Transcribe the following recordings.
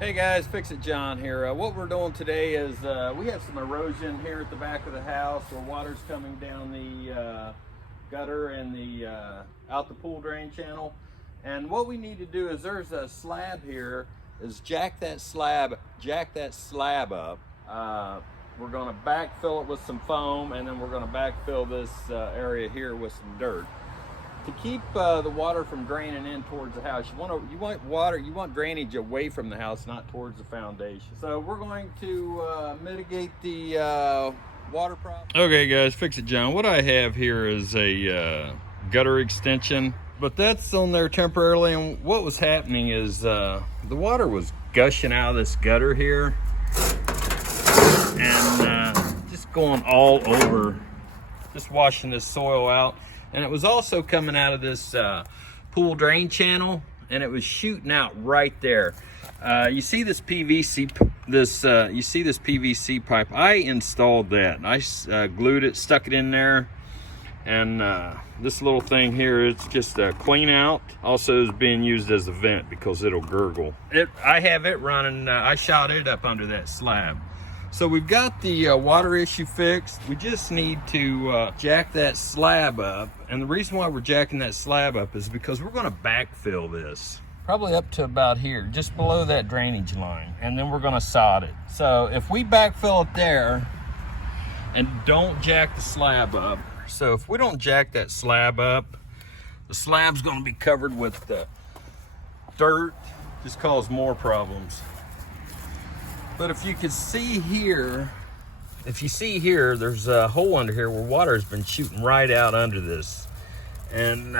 Hey guys, Fix It John here. What we're doing today is we have some erosion here at the back of the house where water's coming down the gutter and the out the pool drain channel. And what we need to do is there's a slab here, is jack that slab up. We're going to backfill it with some foam, and then we're going to backfill this area here with some dirt. To keep the water from draining in towards the house, you want drainage away from the house, not towards the foundation. So we're going to mitigate the water problem. Okay guys, Fix It John. What I have here is a gutter extension, but that's on there temporarily. And what was happening is the water was gushing out of this gutter here and just going all over, just washing this soil out. And it was also coming out of this pool drain channel, and it was shooting out right there. You see this PVC, PVC pipe? I installed that. I glued it, stuck it in there, and this little thing here, it's just a clean out. Also is being used as a vent because it'll gurgle. I have it running. I shot it up under that slab. So we've got the water issue fixed. We just need to jack that slab up. And the reason why we're jacking that slab up is because we're gonna backfill this. Probably up to about here, just below that drainage line. And then we're gonna sod it. So if we backfill it there and don't jack the slab up, so if we don't jack that slab up, the slab's gonna be covered with dirt, just cause more problems. But if you can see here, there's a hole under here where water has been shooting right out under this. And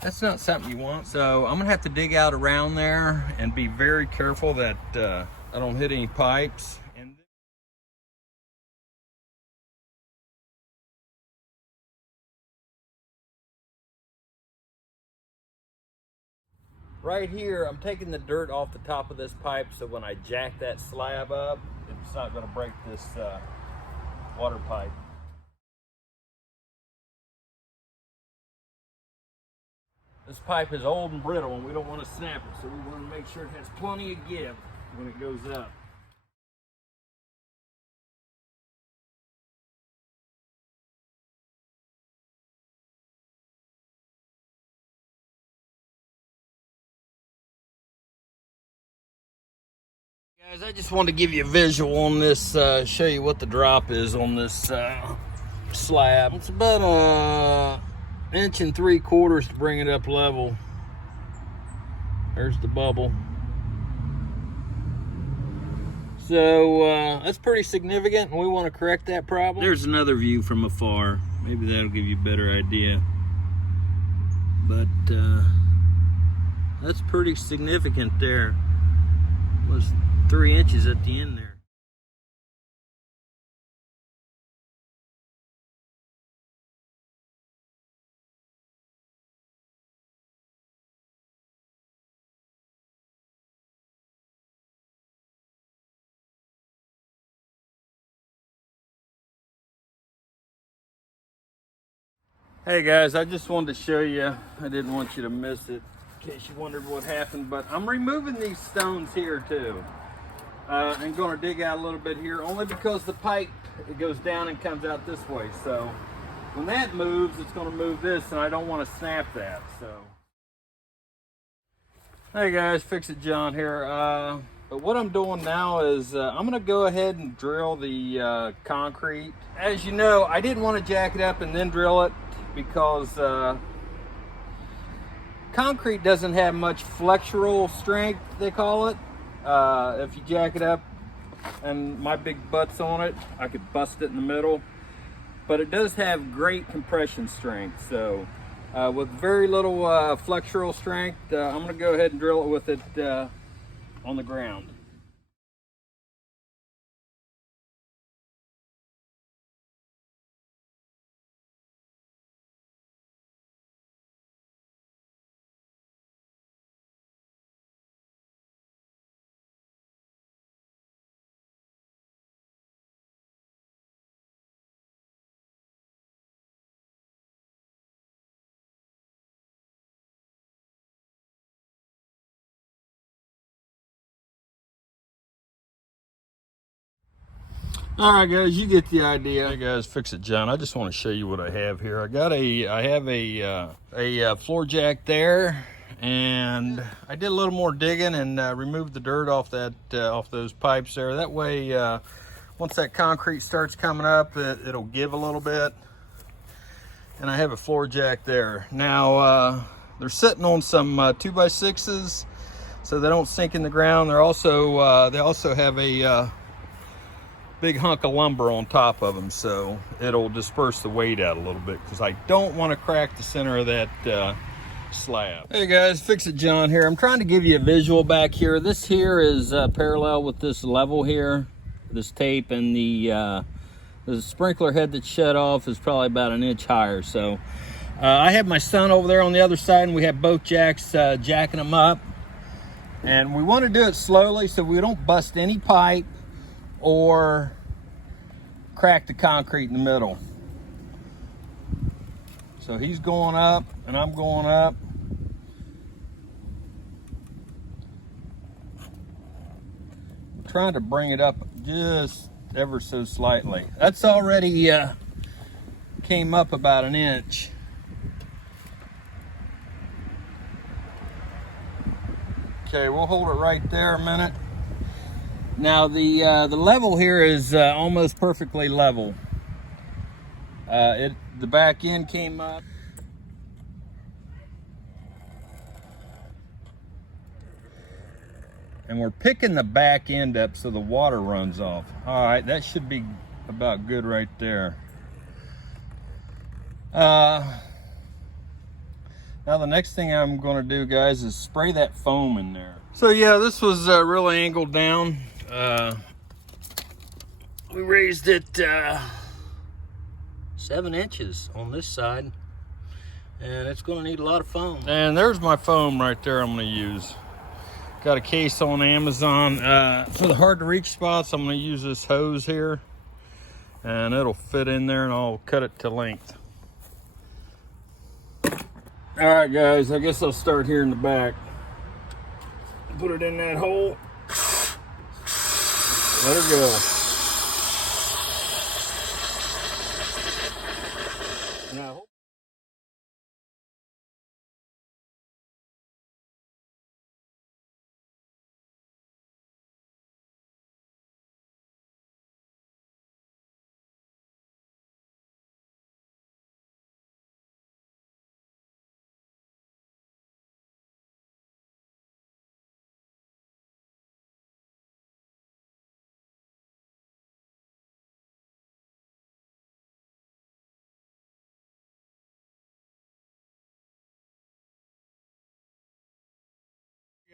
that's not something you want. So I'm gonna have to dig out around there and be very careful that I don't hit any pipes. And right here, I'm taking the dirt off the top of this pipe, so when I jack that slab up, it's not going to break this water pipe. This pipe is old and brittle, and we don't want to snap it, so we want to make sure it has plenty of give when it goes up. Guys, I just wanted to give you a visual on this, show you what the drop is on this slab. It's about an 1 3/4 to bring it up level. There's the bubble. So that's pretty significant, and we want to correct that problem. There's another view from afar. Maybe that'll give you a better idea. But that's pretty significant there. It was 3 inches at the end there. Hey guys, I just wanted to show you, I didn't want you to miss it in case you wondered what happened, but I'm removing these stones here too. I'm going to dig out a little bit here only because the pipe, it goes down and comes out this way. So when that moves, it's going to move this, and I don't want to snap that. So hey guys, Fix It John here. But what I'm doing now is I'm going to go ahead and drill the concrete. As you know, I didn't want to jack it up and then drill it because concrete doesn't have much flexural strength, they call it. If you jack it up and my big butt's on it, I could bust it in the middle. But it does have great compression strength. So with very little flexural strength, I'm going to go ahead and drill it with it on the ground. All right, guys, you get the idea. Hey guys, Fix It John. I just want to show you what I have here. I have a floor jack there, and I did a little more digging and removed the dirt off those pipes there. That way, once that concrete starts coming up, it'll give a little bit. And I have a floor jack there. Now they're sitting on some 2x6s, so they don't sink in the ground. They also have a big hunk of lumber on top of them, so it'll disperse the weight out a little bit, because I don't want to crack the center of that slab. Hey guys, Fix It John here. I'm trying to give you a visual back here. This here is parallel with this level here, this tape, and the sprinkler head that's shut off is probably about an inch higher. So I have my son over there on the other side, and we have both jacks jacking them up, and we want to do it slowly so we don't bust any pipe or crack the concrete in the middle. So he's going up and I'm going up. I'm trying to bring it up just ever so slightly. That's already came up about an inch. Okay, we'll hold it right there a minute. Now the level here is almost perfectly level. The back end came up. And we're picking the back end up so the water runs off. All right, that should be about good right there. Now the next thing I'm going to do, guys, is spray that foam in there. So yeah, this was really angled down. We raised it 7 inches on this side, and it's going to need a lot of foam. And there's my foam right there I'm going to use. Got a case on Amazon. For the hard to reach spots, I'm going to use this hose here, and it'll fit in there, and I'll cut it to length. All right, guys, I guess I'll start here in the back. Put it in that hole. Let her go. Now,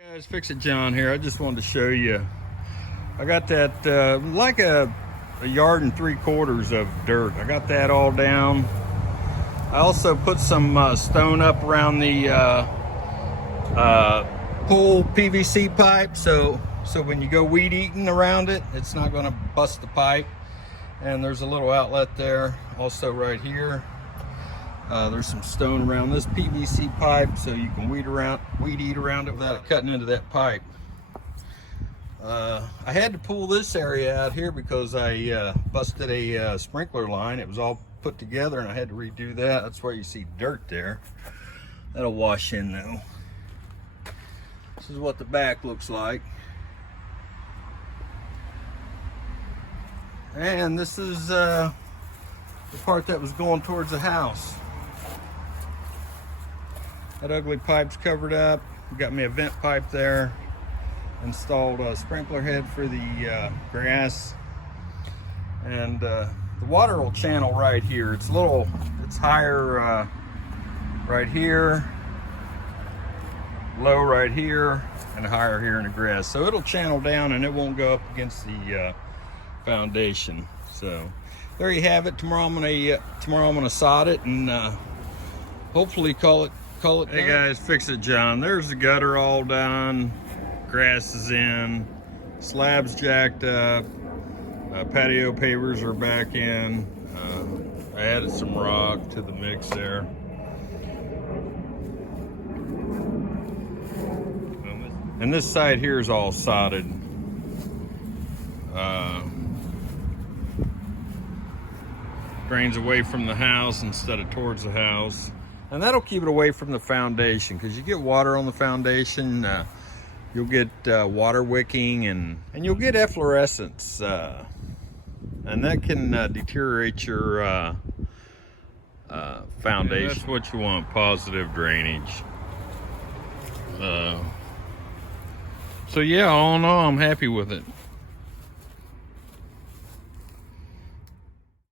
guys, Fix It John here. I just wanted to show you. I got that like a 1.75 yards of dirt. I got that all down. I also put some stone up around the pool PVC pipe, so when you go weed eating around it, it's not going to bust the pipe. And there's a little outlet there, also right here. There's some stone around this PVC pipe, so you can weed eat around it without cutting into that pipe. I had to pull this area out here because I busted a sprinkler line. It was all put together, and I had to redo that. That's why you see dirt there. That'll wash in though. This is what the back looks like. And this is the part that was going towards the house. That ugly pipe's covered up. Got me a vent pipe there. Installed a sprinkler head for the grass. And the water will channel right here. It's higher right here, low right here, and higher here in the grass. So it'll channel down and it won't go up against the foundation. So there you have it. Tomorrow I'm gonna sod it and hopefully call it done. Hey guys, Fix It John. There's the gutter all done. Grass is in. Slabs jacked up. Patio pavers are back in. I added some rock to the mix there. And this side here is all sodded. Drains away from the house instead of towards the house. And that'll keep it away from the foundation, because you get water on the foundation, you'll get water wicking, and you'll get efflorescence. And that can deteriorate your foundation. Yeah, that's what you want, positive drainage. So yeah, all in all, I'm happy with it.